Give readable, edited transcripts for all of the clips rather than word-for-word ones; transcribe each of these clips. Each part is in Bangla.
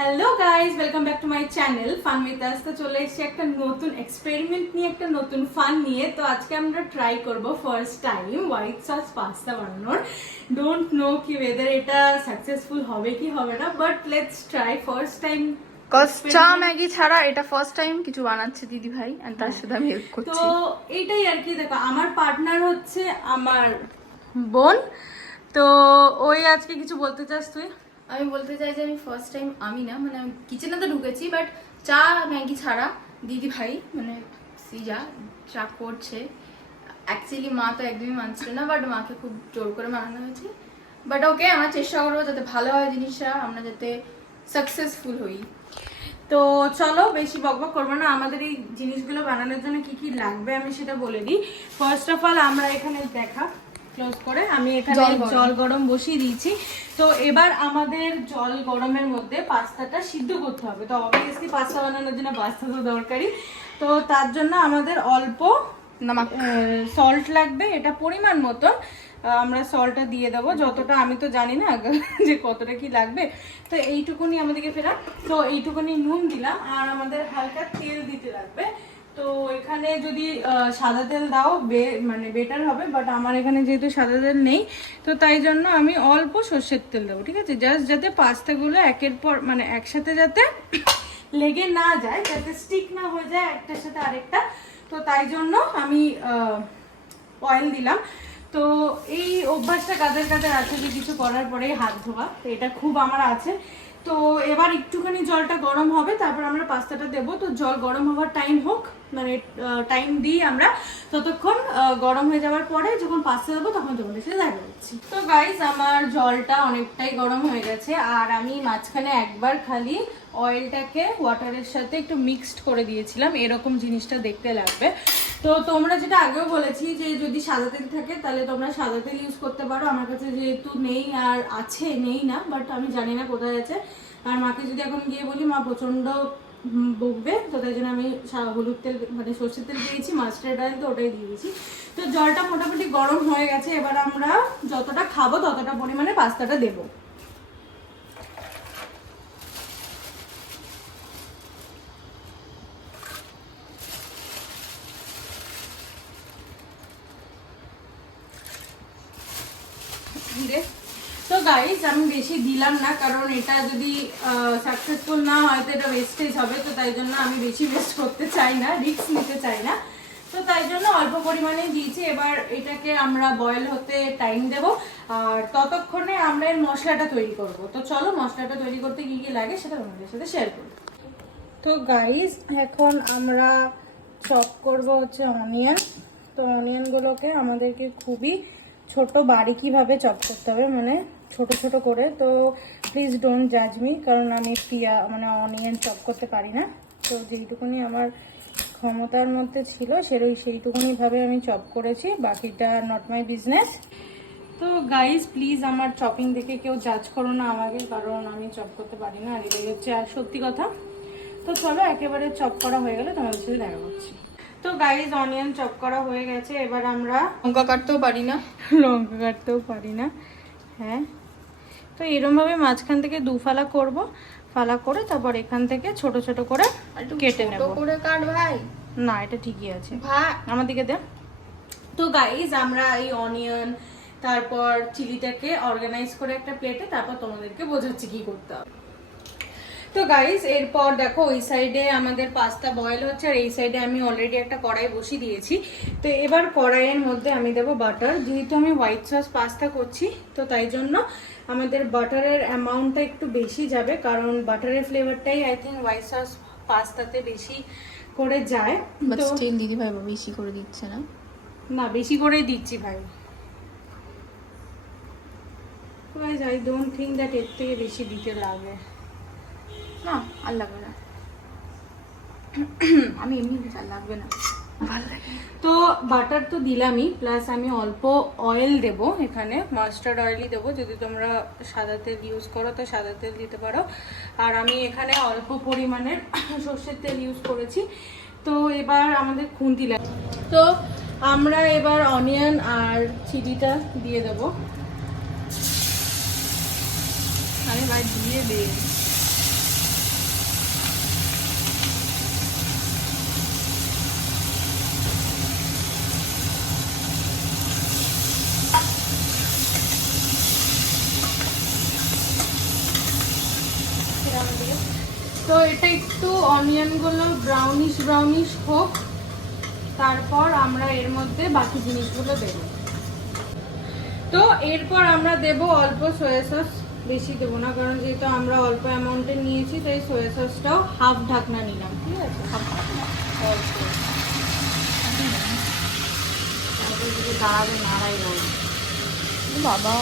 Hello guys, welcome back to my channel fun with us. তো চলে এসেছি একটা নতুন এক্সপেরিমেন্ট নিয়ে, একটা নতুন ফান নিয়ে। তো আজকে আমরা ট্রাই করব first time white sauce pasta বানানোর। ডোন্ট নো কি ওয়েদার এটা সাকসেসফুল হবে কি হবে না, but let's try. First time চা ম্যাগি ছাড়া এটা ফার্স্ট টাইম কিছু বানাচ্ছে দিদি ভাই, আর তার সাথে আমি হেল্প করছি। তো এইটাই আর কি। দেখো, আমার পার্টনার হচ্ছে আমার বোন। তো ওই আজকে কিছু বলতে চাস তুই? আমি বলতে চাই যে আমি ফার্স্ট টাইম আমি কিচেনে তো ঢুকেছি, বাট চা ম্যাগি ছাড়া দিদি ভাই সিজা চা করছে। অ্যাকচুয়ালি মা তো একদমই মানছিল না, বাট মাকে খুব জোর করে মানানো হয়েছে। বাট ওকে, আমরা চেষ্টা করবো যাতে ভালো হয় জিনিসটা, আমরা যাতে সাকসেসফুল হই। তো চলো, বেশি বকবক করবো না। আমাদের এই জিনিসগুলো বানানোর জন্য কি কি লাগবে আমি সেটা বলে দিই। ফার্স্ট অফ অল আমরা এখানে ক্লোজ করে আমি এখানে জল গরম বসিয়ে দিয়েছি। তো এবার আমাদের জল গরমের মধ্যে পাস্তাটা সিদ্ধ করতে হবে। তো অবভিয়াসলি পাস্তা বানানোর জন্য পাস্তা তো দরকারি। তো তার জন্য আমাদের অল্প সল্ট লাগবে, এটা পরিমাণ মতন। আমরা সল্টটা দিয়ে দেবো যতটা, আমি তো জানি না যে কতটা কি লাগবে। তো এইটুকুনি আমাদেরকে ফেরা। তো এইটুকুনি নুন দিলাম, আর আমাদের হালকা তেল দিতে লাগবে। তো এখানে যদি সাদা তেল দাও বেটার হবে, বাট আমার এখানে যেহেতু সাদা তেল নেই, তো তাই জন্য আমি অল্প সর্ষের তেল দেবো। ঠিক আছে, জাস্ট যাতে পাস্তাগুলো একের পর একসাথে যাতে লেগে না যায়, যাতে স্টিক না হয়ে যায় একটার সাথে আরেকটা। তো তাই জন্য আমি অয়েল দিলাম। তো এই অভ্যাসটা কাদের কাদের আছে যে কিছু করার পরেই হাত ধোয়া, তো এটা খুব আমার আছে। তো এবার একটুখানি জলটা গরম হবে, তারপর আমরা পাস্তাটা দেবো। তো জল গরম হওয়ার টাইম হোক, টাইম দিই আমরা। ততক্ষণ গরম হয়ে যাওয়ার পরে যখন পাস্তা দেবো তখন তোমাদের সাথে দেখা যাচ্ছি। তো গাইজ, আমার জলটা অনেকটাই গরম হয়ে গেছে, আর আমি মাঝখানে একবার খালি অয়েলটাকে ওয়াটারের সাথে একটু মিক্সড করে দিয়েছিলাম, এরকম জিনিসটা দেখতে লাগবে। তো তোমরা যেটা আগেও বলেছি যে যদি সাদা তেল থাকে তাহলে তোমরা সাদা তেল ইউজ করতে পারো। আমার কাছে যেহেতু নেই, আর আছে নেই না, বাট আমি জানি না কোথায় আছে। আর মাকে যদি এখন গিয়ে বলি, মা প্রচন্ড বকবে। তো তাই জন্য আমি হলুদ তেল সর্ষের তেল দিয়েছি, মাস্টার্ড অয়েল তো ওটাই দিয়েছি। তো জলটা মোটামুটি গরম হয়ে গেছে। এবার আমরা যতটা খাবো ততটা পরিমাণে পাস্তাটা দেবো। তো গাইজ, আমি বেশি দিলাম না, কারণ এটা যদি সাকসেসফুল না হয় তো এটা ওয়েস্টেজ হবে। তো তাই জন্য আমি বেশি ওয়েস্ট করতে চাই না, রিস্ক নিতে চাই না। তো তাই জন্য অল্প পরিমাণে দিয়েছি। এবার এটাকে আমরা বয়েল হতে টাইম দেব, আর ততক্ষণে আমরা এর মশলাটা তৈরি করব। তো চলো, মশলাটা তৈরি করতে কি কি লাগে সেটা তোমাদের সাথে শেয়ার করি। তো গাইজ, এখন আমরা চপ করব হচ্ছে অনিয়ন। তো অনিয়নগুলোকে আমাদেরকে খুবই ছোট বারিকিভাবে চপ করতে হবে, ছোট ছোট করে। তো প্লিজ ডোন্ট জাজ মি, কারণ আমি অনিয়ন চপ করতে পারি না। তো যেইটুকুনি আমার ক্ষমতার মধ্যে ছিল সেইটুকুনি ভাবে আমি চপ করেছি, বাকিটা নট মাই বিজনেস। তো গাইজ, প্লিজ আমার চপিং দেখে কেউ জাজ করো না আমাকে, কারণ আমি চপ করতে পারি না, আর এটাই হচ্ছে আর সত্যি কথা। তো চলো, একেবারে চপ করা হয়ে গেলে তোমাদের সাথে দেখা করছি। তো গাইজ, অনিয়ন চপ করা হয়ে গেছে। এবার আমরা লঙ্কা কাটতেও পারি না। হ্যাঁ, তো এরমভাবে মাঝখান থেকে ফালা করব, ফালা করে তারপর এখান থেকে ছোট ছোট করে কেটে নেব। করে কাট ভাই। না, এটা ঠিকই আছে ভাই, আমার দিকে দে। তো গাইজ, আমরা এই অনিয়ন তারপর চিলিটাকে অর্গানাইজ করে একটা প্লেটে, তারপর তোমাদেরকে বোঝাচ্ছি কি করতে হবে। তো গাইস, এরপর দেখো ওই সাইডে আমাদের পাস্তা বয়েল হচ্ছে, আর এই সাইডে আমি অলরেডি একটা কড়াই বসিয়ে দিয়েছি। তো এবার কড়াইয়ের মধ্যে আমি দেবো বাটার। যেহেতু আমি হোয়াইট সস পাস্তা করছি, তো তাই জন্য আমাদের বাটারের অ্যামাউন্টটা একটু বেশি যাবে, কারণ বাটারের ফ্লেভারটাই আই থিঙ্ক হোয়াইট সস পাস্তাতে বেশি করে যায়। তো স্টিল দিদি ভাই বেশি করে দিচ্ছে না? না, বেশি করেই দিচ্ছি ভাই। Guys, I don't think that এর থেকে বেশি দিতে লাগে। না, আর লাগবে না। আমি এমনি আর লাগবে না, ভালো লাগে। তো বাটার তো দিলামই, প্লাস আমি অল্প অয়েল দেবো, এখানে মাস্টার্ড অয়েলই দেবো। যদি তোমরা সাদা তেল ইউজ করো তো সাদা তেল দিতে পারো, আর আমি এখানে অল্প পরিমাণের সর্ষের তেল ইউজ করেছি। তো এবার আমাদের খুন্তি লাগে। তো আমরা এবার অনিয়ন আর চিলিটা দিয়ে দেবো। আরে ভাই দিয়ে দে। তো এটা একটু অনিয়নগুলো ব্রাউনিশ হোক, তারপর আমরা এর মধ্যে বাকি জিনিসগুলো দেব। তো এরপর আমরা দেব অল্প সয়া সস, বেশি দেবো না কারণ যেহেতু আমরা অল্প অ্যামাউন্টে নিয়েছি, তাই সয়া সসটাও হাফ ঢাকনা নিলাম, ঠিক আছে? অল্প দাঁড়াবে, নাড়াই লাগে বাবা।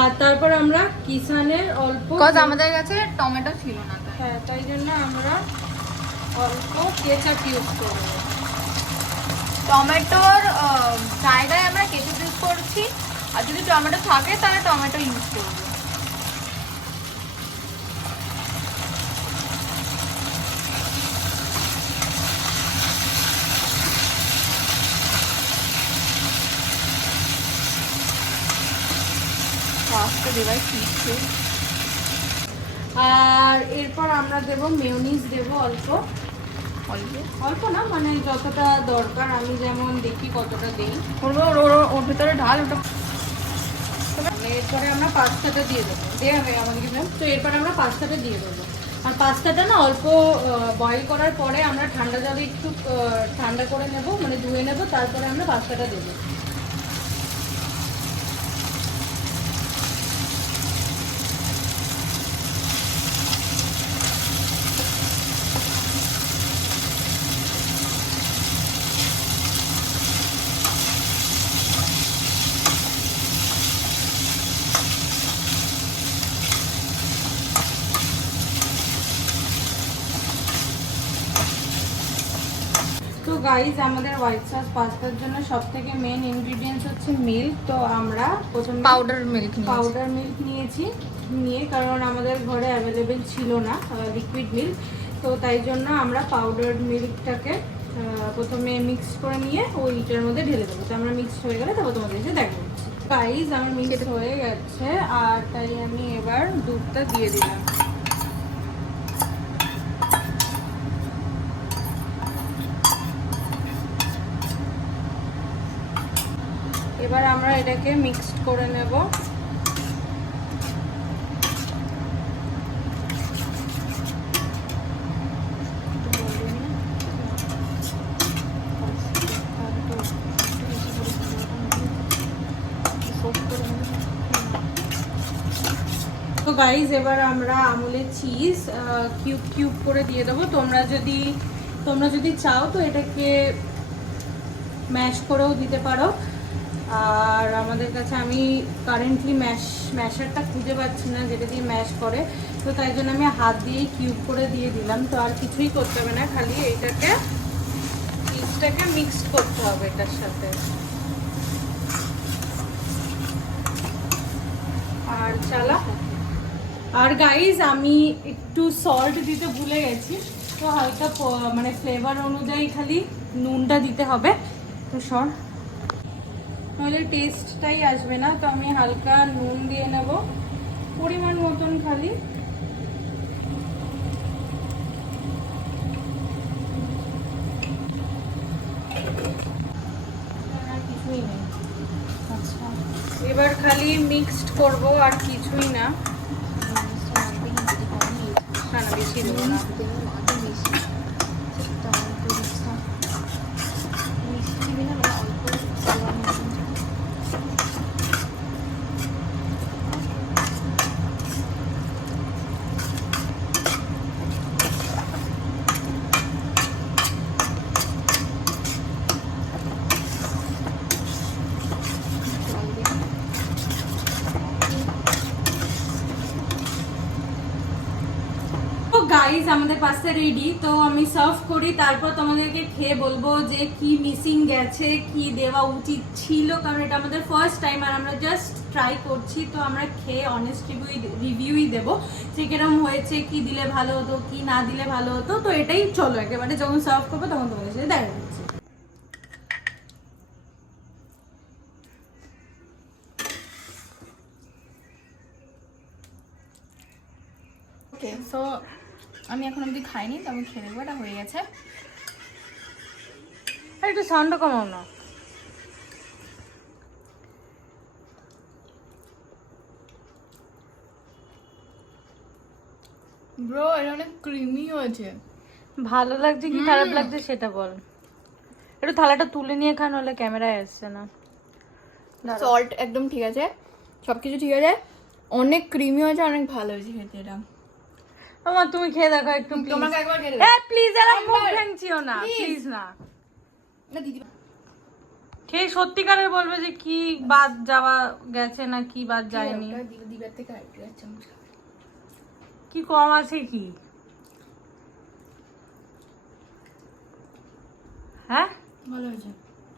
আর তারপর আমরা কিষানের অল্প, আমাদের কাছে টমেটো ছিল না, হ্যাঁ তাই জন্য আমরা অল্প কেচাপ ইউজ করব। টমেটোর জায়গায় আমরা কেচাপ ইউজ করছি, আর যদি টমেটো থাকে তাহলে টমেটো ইউজ করবো। আর এরপর আমরা দেব মেয়োনিজ, দেব অল্প অল্প না, মানে যতটা দরকার, আমি যেমন দেখি কতটা দেই। ওর ভিতরে ঢাল ওটা। এরপরে আমরা পাস্তাটা দিয়ে দেবো, তো এরপর আমরা পাস্তাটা দিয়ে দেবো। আর পাস্তাটা না অল্প বয়েল করার পরে আমরা ঠান্ডা জলে একটু ঠান্ডা করে নেব, মানে ধুয়ে নেব, তারপরে আমরা পাস্তাটা দেবো। তো গাইজ, আমাদের হোয়াইট সস পাস্তার জন্য সবথেকে মেন ইনগ্রেডিয়েন্টস হচ্ছে মিল্ক। তো আমরা প্রথমে পাউডার মিল্ক নিয়েছি, কারণ আমাদের ঘরে অ্যাভেলেবেল ছিল না লিকুইড মিল্ক, তো তাই জন্য আমরা পাউডার মিল্কটাকে প্রথমে মিক্স করে নিয়ে ওইটার মধ্যে ঢেলে দেবো। তো আমরা মিক্সড হয়ে গেলে তারপর তোমাদের এসে দেখা যাচ্ছে। গাইজ, আমার মিক্স হয়ে গেছে, আর তাই আমি এবার দুধটা দিয়ে দিলাম। এবার আমরা এটাকে মিক্সড করে নেব। তো গাইজ, এবার আমরা আমুলের চিজ কিউব করে দিয়ে দেবো। তোমরা যদি চাও তো এটাকে ম্যাশ করেও দিতে পারো। আর আমাদের কাছে, আমি কারেন্টলি ম্যাশারটা খুঁজে পাচ্ছি না যেটা দিয়ে ম্যাশ করে, তো তাই জন্য আমি হাত দিয়েই কিউব করে দিয়ে দিলাম। তো আর কিছুই করতে হবে না, খালি এইটাকে চিজটাকে মিক্সড করতে হবে এটার সাথে। আর আর গাইজ, আমি একটু সল্ট দিতে ভুলে গেছি, তো হালকা মানে ফ্লেভার অনুযায়ী খালি নুনটা দিতে হবে। তো নাহলে টেস্টটাই আসবে না, তো আমি হালকা নুন দিয়ে নেব, পরিমাণ মতন খালি। কিছুই নেই। আচ্ছা, এবার খালি মিক্সড করব, আর কিছুই না। না বেশি দেবো না। গাইস, আমাদের পাস্তা রেডি। তো আমি সার্ভ করি, তারপর তোমাদেরকে খেয়ে বলবো যে কি মিসিং গেছে, কি দেওয়া উচিত ছিল, কারণ এটা আমাদের ফার্স্ট টাইম আর আমরা জাস্ট ট্রাই করছি। তো আমরা খেয়ে অনেস্ট রিভিউই দেবো যে কিরকম হয়েছে, কি দিলে ভালো হতো, কি না দিলে ভালো হতো। তো এটাই চলো, একেবারে যখন সার্ভ করবো তখন তোমাদের সাথে দেখা যাচ্ছে। ওকে, সো আমি এখন অবধি খাইনি, তো আমি খেয়ে নেবো। এটা হয়ে গেছে। আর একটু সাউন্ডটা কমাও না। ব্রো এটা অনেক ক্রিমি হয়েছে। ভালো লাগছে কি খারাপ লাগছে সেটা বল। একটু থালাটা তুলে নিয়ে খান, হলে ক্যামেরায় আসছে না। সল্ট একদম ঠিক আছে, সবকিছু ঠিক আছে, অনেক ক্রিমি হয়েছে, অনেক ভালো হয়েছে খেতে এটা। মামা তুমি খেয়ে দেখো একটু প্লিজ। তোমাকে একবার খেতে এ প্লিজ এরা মুখ ভাঙছিও না প্লিজ না। না দিদি খেয়ে সত্যিকারের বলবে যে কি বাদ যাওয়া গেছে না কি বাদ যায়নি, দিবার থেকে আরেকটু চামচ কি কম আছে কি। হ্যাঁ ভালো হয়েছে।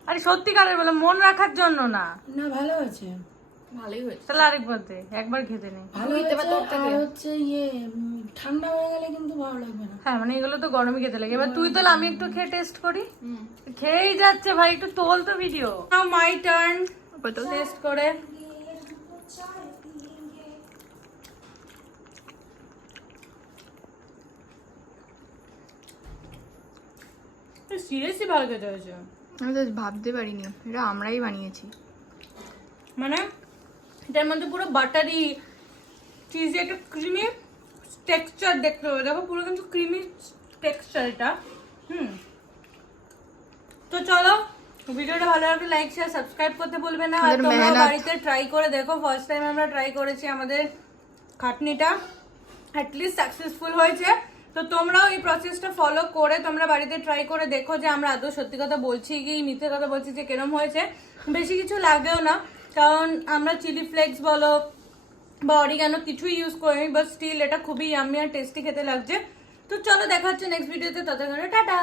আরে সত্যিকারের বলে, মন রাখার জন্য না। না ভালো হয়েছে, ভালোই হয়েছে। তাহলে আরেকবার দে, একবার খেতে নেই। ভালো দিতে হয়েছে। পারতো ওর থেকে। আর হচ্ছে ঠান্ডা হয়ে গেলে কিন্তু ভালো লাগবে না। হ্যাঁ মানে এগুলো তো গরমে খেতে লাগে। এবার তুই তোল, আমি একটু খেয়ে টেস্ট করি। খেয়েই যাচ্ছে ভাই, একটু তোল তো video. Now my turn test করে। সিরিয়াসলি ভালো খেতে হয়েছে। আমি তো ভাবতে পারিনি এটা আমরাই বানিয়েছি। মানে এটার মধ্যে পুরো বাটারি চিজ, একটা ক্রিমি টেক্সচার দেখতে হবে। দেখো পুরো কিন্তু ক্রিমি টেক্সচার এটা। তো চলো, ভিডিওটা ভালো লাগলে লাইক শেয়ার সাবস্ক্রাইব করতে ভুলবে না। আর আমাদের তোমরা মেহনত। বাড়িতে ট্রাই করে দেখো। ফার্স্ট টাইম আমরা ট্রাই করেছি, আমাদের খাটনিটা অ্যাটলিস্ট সাকসেসফুল হয়েছে। তো তোমরাও এই প্রসেসটা ফলো করে তোমরা বাড়িতে ট্রাই করে দেখো যে আমরা আদৌ সত্যি কথা বলছি কি মিথ্যে কথা বলছি, যে কিরম হয়েছে। বেশি কিছু লাগেও না, কারণ আমরা চিলি ফ্লেক্স বলো বা অরিগানো কিছুই ইউজ করিনি, বাট স্টিল এটা খুবই ইয়াম্মি আর টেস্টি খেতে লাগছে। তো চলো দেখা হচ্ছে নেক্সট ভিডিওতে, ততক্ষণে টাটা।